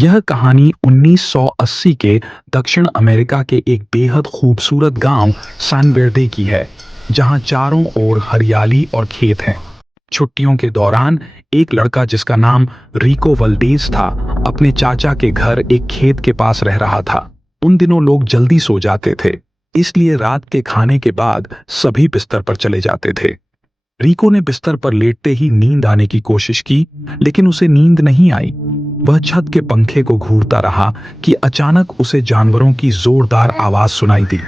यह कहानी 1980 के दक्षिण अमेरिका के एक बेहद खूबसूरत गांव सैन वेर्डे की है, जहां चारों ओर हरियाली और खेत हैं। छुट्टियों के दौरान एक लड़का जिसका नाम रिको वल्डेज था, अपने चाचा के घर एक खेत के पास रह रहा था। उन दिनों लोग जल्दी सो जाते थे, इसलिए रात के खाने के बाद सभी बिस्तर पर चले जाते थे। रिको ने बिस्तर पर लेटते ही नींद आने की कोशिश की, लेकिन उसे नींद नहीं आई। वह छत के पंखे को घूरता रहा कि अचानक उसे जानवरों की जोरदार आवाज सुनाई दी।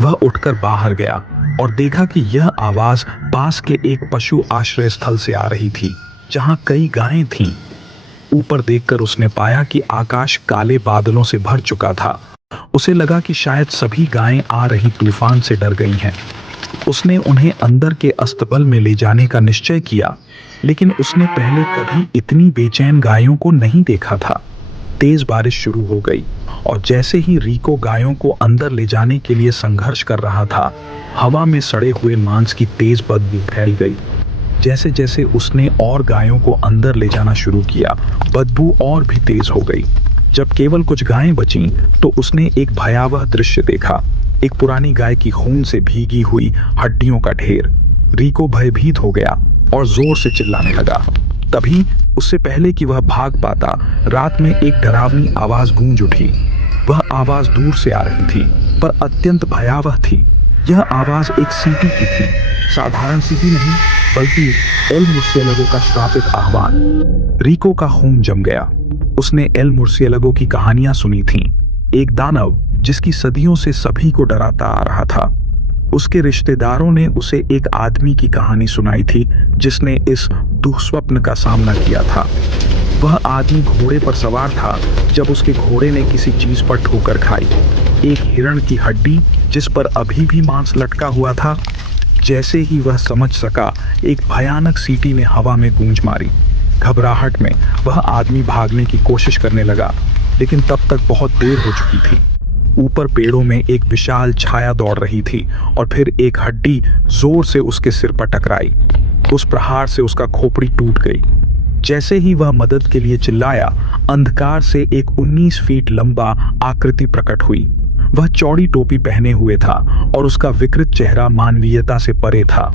वह उठकर बाहर गया और देखा कि यह आवाज पास के एक पशु आश्रय स्थल से आ रही थी, जहां कई गायें थीं। ऊपर देखकर उसने पाया कि आकाश काले बादलों से भर चुका था। उसे लगा कि शायद सभी गायें आ रही तूफान से डर गई हैं। उसने उन्हें अंदर के अस्तबल में ले जाने का निश्चय किया, लेकिन उसने पहले कभी इतनी बेचैन गायों को नहीं देखा था। तेज बारिश शुरू हो गई और जैसे ही रिको गायों को अंदर ले जाने के लिए संघर्ष कर रहा था, हवा में सड़े हुए मांस की तेज बदबू फैल गई। जैसे जैसे उसने और गायों को अंदर ले जाना शुरू किया, बदबू और भी तेज हो गई। जब केवल कुछ गायें बचीं, तो उसने एक भयावह दृश्य देखा। एक पुरानी गाय की खून से भीगी हुई हड्डियों का ढेर। रिको भयभीत हो गया और जोर से चिल्लाने लगा। तभी, उससे पहले कि वह भाग पाता, रात में एक डरावनी आवाज गूंज उठी। वह आवाज दूर से आ रही थी, पर अत्यंत भयावह थी। यह आवाज एक सीटी की थी, साधारण सीटी नहीं, बल्कि एल मुर्सिएलागो का श्रापित आह्वान। रिको का खून जम गया। उसने एल मुर्सिएलागो की कहानियां सुनी थीं, एक दानव जिसकी सदियों से सभी को डराता आ रहा था। उसके रिश्तेदारों ने उसे एक आदमी की कहानी सुनाई थी जिसने इस दुःस्वप्न का सामना किया था। वह आदमी घोड़े पर सवार था जब उसके घोड़े ने किसी चीज पर ठोकर खाई, एक हिरण की हड्डी जिस पर अभी भी मांस लटका हुआ था। जैसे ही वह समझ सका, एक भयानक सीटी ने हवा में गूंज मारी। घबराहट में वह आदमी भागने की कोशिश करने लगा, लेकिन तब तक बहुत देर हो चुकी थी। ऊपर पेड़ों में एक विशाल छाया दौड़ रही थी और फिर एक हड्डी जोर से उसके सिर पर टकराई। उस प्रहार से उसका खोपड़ी टूट गई। जैसे ही वह मदद के लिए चिल्लाया, अंधकार से एक 19 फीट लंबा आकृति प्रकट हुई। वह चौड़ी टोपी पहने हुए था और उसका विकृत चेहरा मानवीयता से परे था।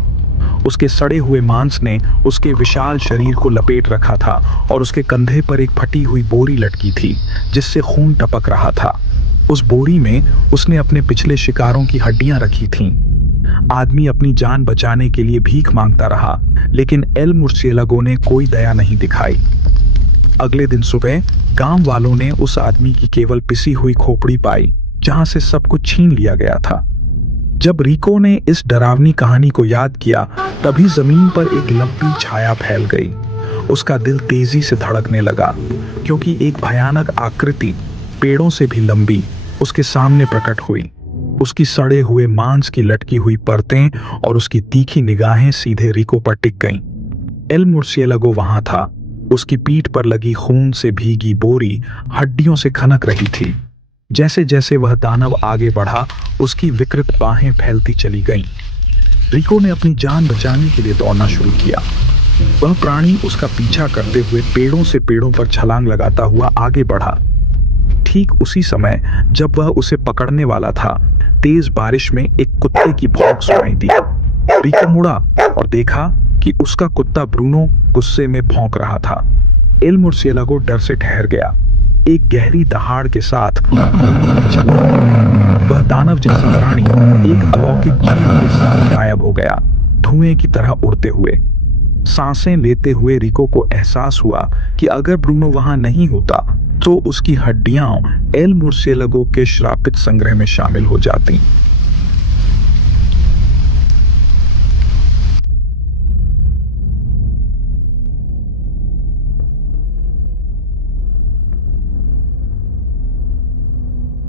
उसके सड़े हुए मांस ने उसके विशाल शरीर को लपेट रखा था और उसके कंधे पर एक फटी हुई बोरी लटकी थी जिससे खून टपक रहा था। उस बोरी में उसने अपने पिछले शिकारों की हड्डियां रखी थीं। आदमी अपनी जान बचाने के लिए भीख मांगता रहा, लेकिन एल मुर्सिएलागो ने कोई दया नहीं दिखाई। अगले दिन सुबह गांव वालों ने उस आदमी की केवल पिसी हुई खोपड़ी पाई, जहां से सब कुछ छीन लिया गया था। जब रिको ने इस डरावनी कहानी को याद किया, तभी जमीन पर एक लंबी छाया फैल गई। उसका दिल तेजी से धड़कने लगा, क्योंकि एक भयानक आकृति पेड़ों से भी लंबी उसके सामने प्रकट हुई। उसकी सड़े हुए मांस की लटकी हुई परतें और उसकी तीखी निगाहें सीधे रिको पर टिक गईं। एल मुर्सिएलागो वहां था। उसकी पीठ पर लगी खून से भीगी बोरी हड्डियों से खनक रही थी। जैसे जैसे वह दानव आगे बढ़ा, उसकी विकृत बाहें फैलती चली गईं। रिको ने अपनी जान बचाने के लिए दौड़ना शुरू किया। वह प्राणी उसका पीछा करते हुए पेड़ों से पेड़ों पर छलांग लगाता हुआ आगे बढ़ा। ठीक उसी समय जब वह उसे पकड़ने वाला था, तेज बारिश में एक कुत्ते की भौंक सुनाई दी। रिको मुड़ा और देखा कि उसका कुत्ता ब्रूनो गुस्से में भौंक रहा था। एल मुर्सिएलागो डर से ठहर गया। एक गहरी दहाड़ के साथ वह दानव जैसा प्राणी एक अलौकिक चीख के साथ गायब हो गया, धुएं की तरह उड़ते हुए। सांसें लेते हुए रिको को एहसास हुआ कि अगर ब्रूनो वहां नहीं होता, तो उसकी हड्डियां एल मुर्सिएलागो के श्रापित संग्रह में शामिल हो जाती।